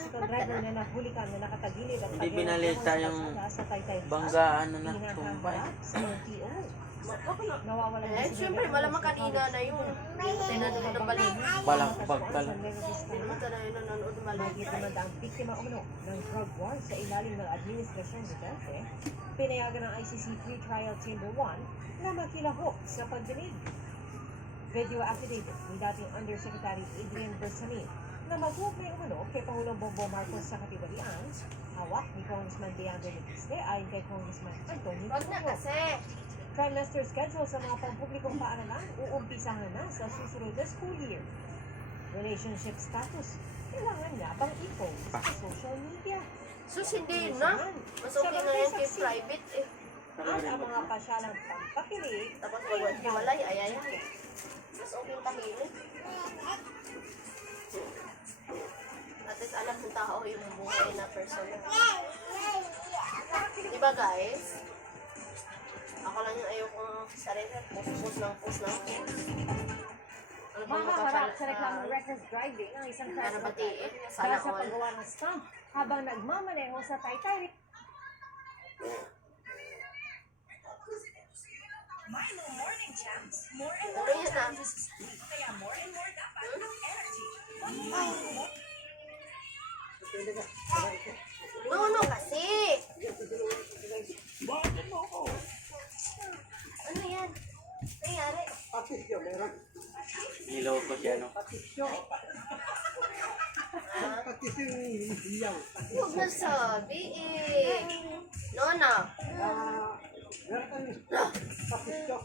motorcycle driver na nahuli ka na nakatagilid at Hindi binalita yung banggaan na natumba. sa LTO. Nawawala Eh, siyempre, malamang kanina na yun. Kasi nanonood ng balik. Balakbag pala. Mata na yun nanonood ng balik. Magiging ang biktima umano ng drug war sa ilalim ng Administrasyon Duterte, pinayagan ng ICC Pre-Trial Chamber 1 na makilahok sa pagdinig. Video affidavit ni dating Undersecretary Adrian Bersamin na mag-uugnay umano kay Pangulong Bongbong Marcos sa katiwalian, hawak ni Congressman Leandro Legisle ayon kay Congressman Antonio Wag na Tulfo. kasi. Trimester schedule sa mga pampublikong paaralan uumpisahan na sa susunod na school year. Relationship status, kailangan niya bang i-post sa social media? Sus, hindi na. Mas okay na yan kay private eh. At ang mga pasyalang pampakilig, Tapos pag hiwalay, ay. Mas okay tahimik. At least alam ng tao yung buhay na persona. Diba guys? Ako lang yung ayokong sarili. Post ng post. Ano bang mahaharap sa reklamong reckless driving ang isang Para transport batiin, driver sana sa all. paggawa ng stump habang nagmamaneho sa Taytay. Milo Morning Champs. More and Ano more yan ah? challenges is free. Kaya more and more dapat ng energy. No, kasi! Bakit mo ako? Ano yan? Nangyari? Patisyo, meron. Niloko siya, no? Patisyo. Patisyo yung hiyaw. Huwag na sabi eh. Nona. Meron kami. Patisyo.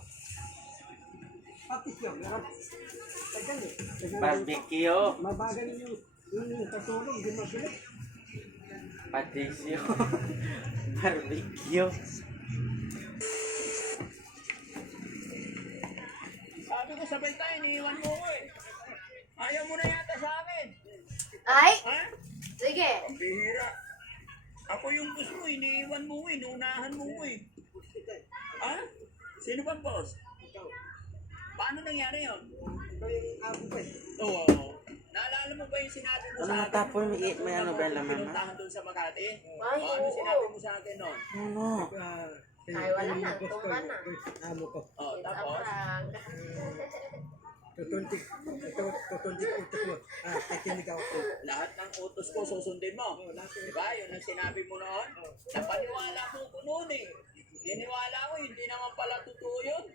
Patisyo, meron. Tagal eh. Barbecue. Mabagal yung katulong, di mabilis. Patisyo. Barbecue. Sabi ko sabay tayo, iniiwan mo ko eh. Ayaw mo na yata sa akin. Ay! Ha? Sige. Ang bihira. Ako yung boss mo, iniiwan mo ko eh. Inuunahan mo ko eh. Ha? Sino ba boss? Paano nangyari yun? Ikaw yung abo ko eh. Oo. Naalala mo ba yung sinabi mo Ano sa akin? natapon? May ano ba yung laman, ma? Pinuntahan doon sa Makati? Ay, O, ano oo. sinabi mo sa akin noon? Ano? Ay, wala na. Tumba na. Amo ko. O, It's a tapos? prank. Tutuntik utos mo. Kikinig ako. Lahat ng utos ko susundin mo. Diba? Yun ang sinabi mo noon. Napaniwala mo ko noon eh. Niniwala ko, hindi naman pala totoo yun.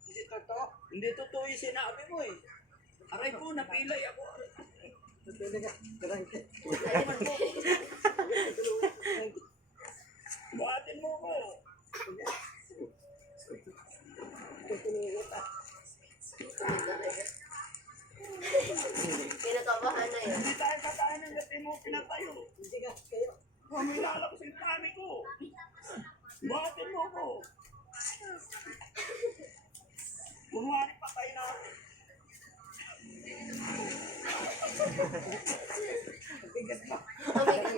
Hindi totoo? Hindi totoo yung sinabi mo eh. Aray ko, napilay ako. Napilay ka. Buhatin mo ko. Kinakabahan na yun. Hindi tayo kakain ng gati mo pinatayo. Hindi ka, kayo. Humilala ko sa kami ko. Buhatin mo ko. Kunwari patay na ako. Bigat ba? Sabi ko,